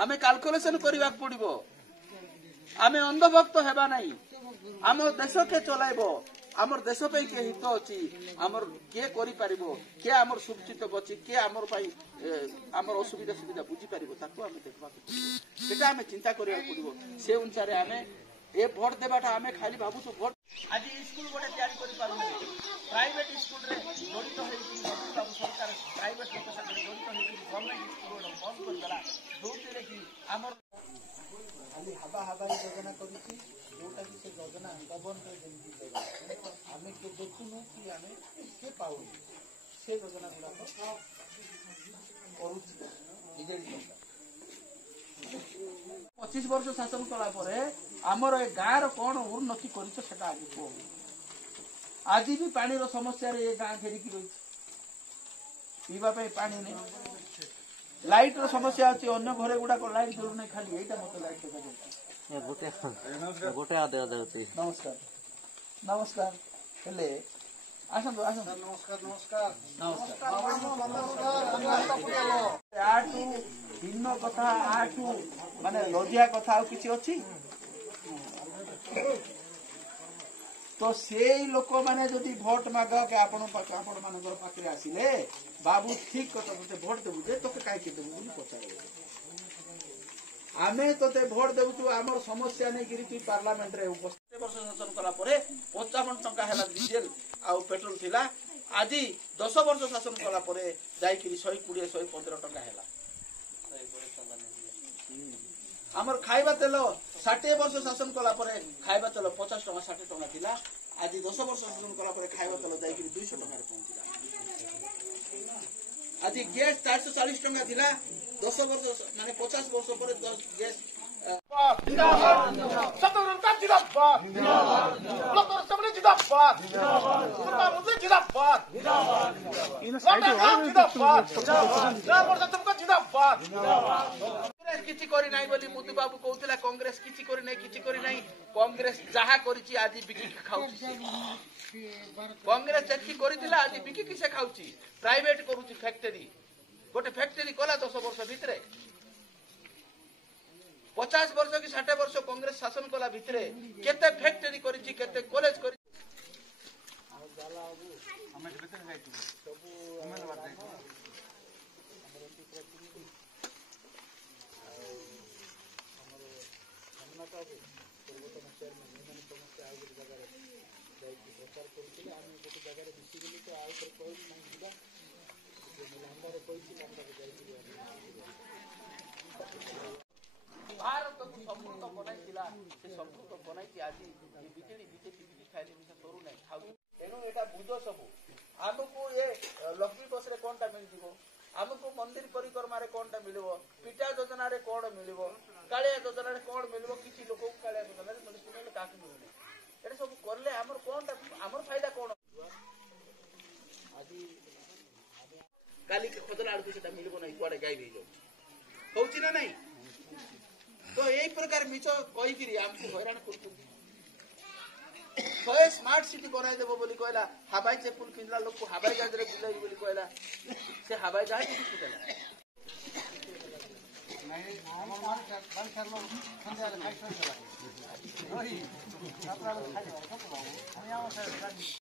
आमे कैलकुलेशन करबा पड़िबो आमे अंधभक्त हेबा नहीं आम देश के चलाइबो आमर देश पे के हित अछि आमर के करि पारिबो के आमर सुरक्षित बची के आमर पई आमर असुविधा सुविधा बुझी पारिबो ताको आमे देखबा सेटा आमे चिंता करिया पड़िबो से अनुसार आमे ए भोट देबाटा आमे खाली भाबु तो भोट आज स्कूल गोटे तैयारी करि पारु प्राइवेट स्कूल रे जड़ित होई बाबू सरकार प्राइवेट लोक साथे जड़ित होई गवर्नमेंट स्कूल बंद कर दला जोते कि आमर खाली हवा हवाई योजना करूची जोटा कि से योजना गवर्नमेंट जेमती देबा आमे के देखुनु कि आमे के पाउ से योजना गुडा करूची बीजेपी सरकार 25 वर्ष शासन कला परे आमर ए गाँव कौन उन्नति कर आज कह आज भी पानी समस्या रे गाँ घेरिकी रही पीवा पानी नहीं लाइट समस्या अच्छी अन्य घरे गुड़ाक लाइट जरूर नहीं खाली यही मत लाइट नमस्कार नमस्कार हेले आसंतु आसंतु नमस्कार नमस्कार नमस्कार आठू भिन्न कथा आठू माने लजिया कथा आ किछि अछि तो से लोक माने जदि भोट माग के आपण मानकर पाखे आसिले बाबू ठीक कथा तोते भोट देबु जे तोके काहे के देबु बोली पचारे आमे तोते भोट देबु तू हमर समस्या नै गिरी तू पार्लियामेंट रे उपस्थित वर्ष शासन कला परे 55 टंका हैला डीजल आ पेट्रोल थिला आज 10 वर्ष शासन कला परे जाई कि 120 115 टंका हैला आमर खाइबा तेल 60 वर्ष शासन कला परे खाइबा तेल 50 टंका 60 टंका थिला आज 10 वर्ष शासन कला परे खाइबा तेल जाई कि 200 टंका रे पहुंचिला आज गैस 440 टंका थिला 10 वर्ष माने 50 वर्ष परे गैस जिंदाबाद सतरंता जिंदाबाद जिंदाबाद लोक सबले जिंदाबाद जिंदाबाद मुझे जिंदाबाद जिंदाबाद इन साइड जिंदाबाद जिंदाबाद वर्ष तुमको जिंदाबाद जिंदाबाद किछि करी नाही बोली मुदु बाबू कहउतला कांग्रेस किछि करी नाही कांग्रेस जहा करिछि आज बिकी खाउछि कांग्रेस जति करितला आज बिकी किसे खाउछि प्राइवेट करूछि फैक्टरी गोटे फैक्टरी कला 10 वर्ष भितरे 50 वर्ष कि 60 वर्ष कांग्रेस शासन कला भितरे केते फैक्टरी करिछि केते कॉलेज करि हमें भीतर जाइछु सब हमें बात जाइछु पूर्वतन चेयरमैन मैंने समस्या आगे जगह जाइए प्रचार करते आम गोटे जगह मिशिगली तो आउ थे कह ना लांबार कही लांबार भारत को संपूर्ण बनाइला से संपूर्ण बनाई आज बीजेडी बीजेपी खाइले मिसा करू ना खाऊ तेणु एटा बुझ सब आमको ये लक्ष्मी बस रे कोनटा मिल दिबो आमको मंदिर परिक्रमा रे कोनटा मिलबो पिटा योजना रे कोन मिलबो कालिया योजना रे कोन मिलबो किछि लोक कालिया योजना रे मिलबो काकी मिलबो एटा सब करले हमर कोनटा हमर फायदा कोन आदि काली के खदला आड़ सेटा मिलबो नै कुआडे गायब हे जाउ होउची ना नहीं तो यही प्रकार मिछ कहि किरी हमको हैरान करतु सोए स्मार्ट सिटी बनाई देबो बोली कहला हवाई चप्पल पिनला लोक को हवाई जहाज रे बुलाई बोली कहला से हवाई जहाज किछि देला नहीं हमर मान बन करलो संध्या रे खाइ चला ओही आपरा खाइ हम आवा